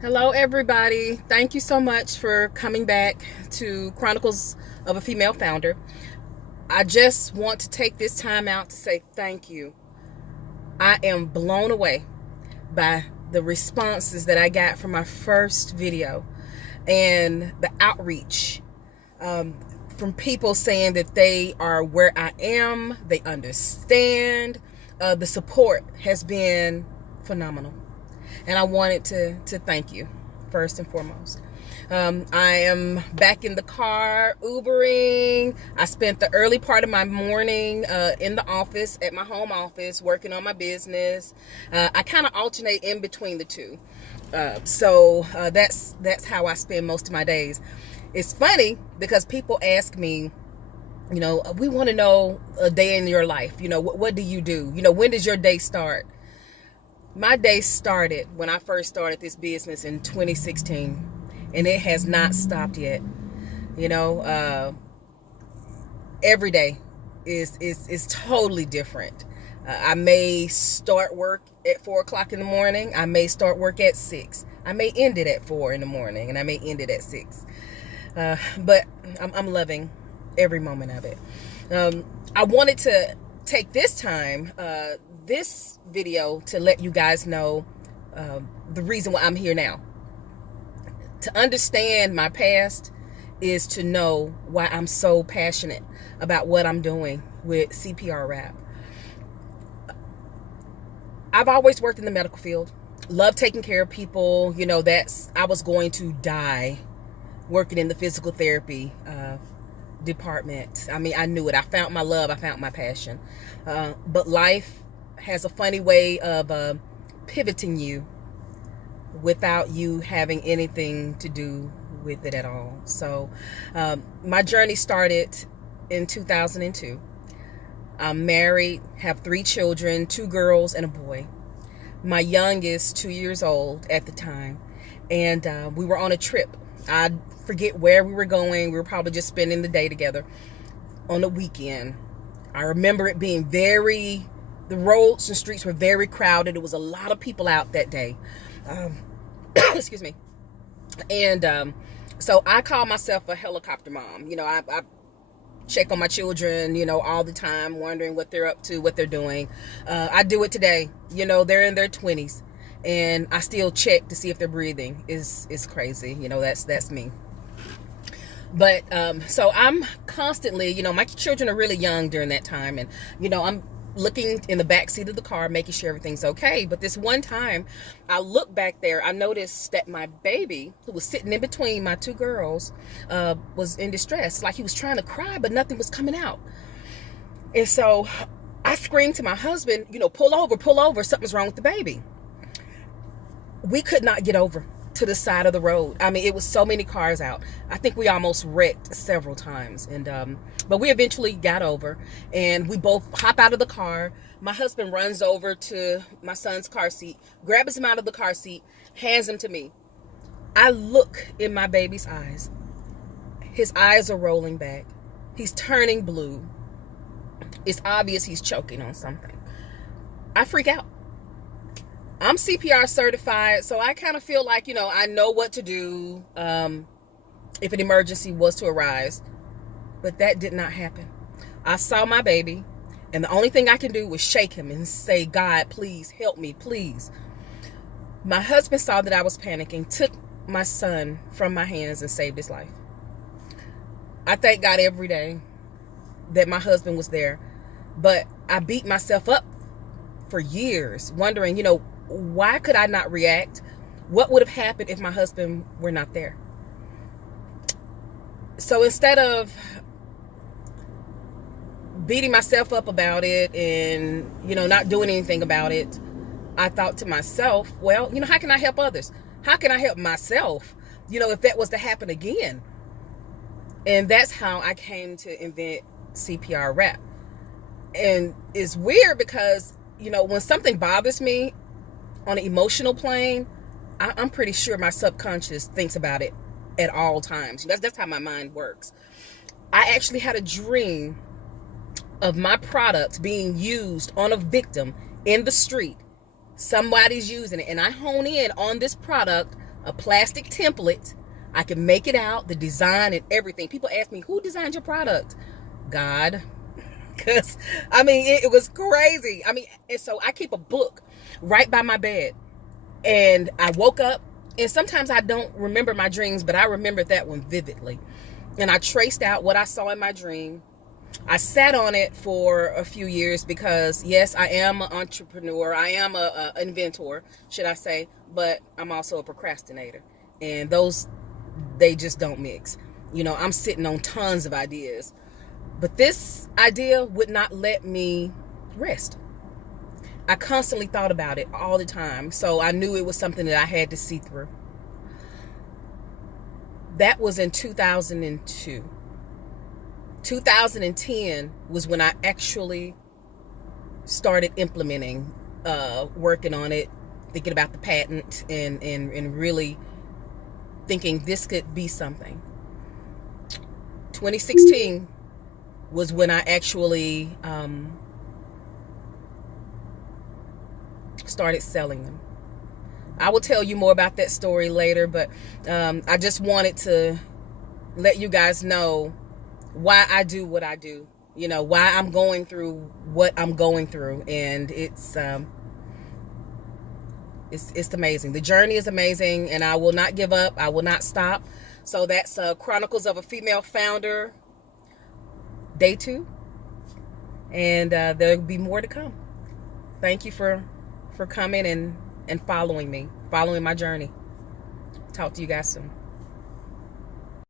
Hello, everybody. Thank you so much for coming back to Chronicles of a Female Founder. I just want to take this time out to say thank you. I am blown away by the responses that I got from my first video and the outreach from people saying that they are where I am, they understand. The support has been phenomenal. And I wanted to thank you first and foremost. I am back in the car, Ubering. I spent the early part of my morning in the office, at my home office, working on my business. I kind of alternate in between the two. So that's how I spend most of my days. It's funny because people ask me, we want to know a day in your life. What do you do? When does your day start? My day started when I first started this business in 2016, and it has not stopped yet. Every day is totally different. I may start work at 4 o'clock in the morning. I may start work at 6. I may end it at 4 in the morning, and I may end it at 6. But I'm loving every moment of it. I wanted to take this time, this video, to let you guys know the reason why I'm here now. To understand my past is to know why I'm so passionate about what I'm doing with CPR rap. I've always worked in the medical field, love taking care of people. I was going to die working in the physical therapy department. I knew it. I found my love. I found my passion. But life has a funny way of pivoting you without you having anything to do with it at all. So my journey started in 2002. I'm married, have 3 children, 2 girls and a boy. My youngest, 2 years old at the time. And we were on a trip. I forget where we were going. We were probably just spending the day together on the weekend. I remember it being the roads and streets were very crowded. There was a lot of people out that day. Excuse me. And so I call myself a helicopter mom. I check on my children, all the time, wondering what they're up to, what they're doing. I do it today. They're in their 20s. And I still check to see if they're breathing. Is crazy. That's me. But so I'm constantly, my children are really young during that time, and I'm looking in the back seat of the car, making sure everything's okay. But this one time, I looked back there, I noticed that my baby, who was sitting in between my 2 girls, was in distress. Like he was trying to cry, but nothing was coming out. And so I screamed to my husband, pull over, something's wrong with the baby. We could not get over to the side of the road. It was so many cars out. I think we almost wrecked several times. But we eventually got over, and we both hop out of the car. My husband runs over to my son's car seat, grabs him out of the car seat, hands him to me. I look in my baby's eyes. His eyes are rolling back. He's turning blue. It's obvious he's choking on something. I freak out. I'm CPR certified, so I kind of feel like, I know what to do if an emergency was to arise. But that did not happen. I saw my baby, and the only thing I can do was shake him and say, God, please help me, please. My husband saw that I was panicking, took my son from my hands, and saved his life. I thank God every day that my husband was there. But I beat myself up for years, wondering, why could I not react? What would have happened if my husband were not there? So instead of beating myself up about it and, not doing anything about it, I thought to myself, well, how can I help others? How can I help myself, if that was to happen again? And that's how I came to invent CPR rap. And it's weird because, when something bothers me, on an emotional plane, I'm pretty sure my subconscious thinks about it at all times. That's how my mind works. I actually had a dream of my product being used on a victim in the street. Somebody's using it, and I hone in on this product a plastic template. I can make it out, the design and everything. People ask me, who designed your product? God. Because, I mean, it was crazy. I mean, and so I keep a book right by my bed. And I woke up, and sometimes I don't remember my dreams, but I remember that one vividly. And I traced out what I saw in my dream. I sat on it for a few years because, yes, I am an entrepreneur. I am an inventor, should I say, but I'm also a procrastinator. And those, they just don't mix. You know, I'm sitting on tons of ideas. But this idea would not let me rest. I constantly thought about it all the time. So I knew it was something that I had to see through. That was in 2002. 2010 was when I actually started implementing, working on it, thinking about the patent, and really thinking this could be something. 2016 was when I actually started selling them. I will tell you more about that story later, but I just wanted to let you guys know why I do what I do, you know, why I'm going through what I'm going through. And it's amazing. The journey is amazing, and I will not give up. I will not stop. So that's Chronicles of a Female Founder, Day 2. And there'll be more to come. Thank you for coming and following me, following my journey. Talk to you guys soon.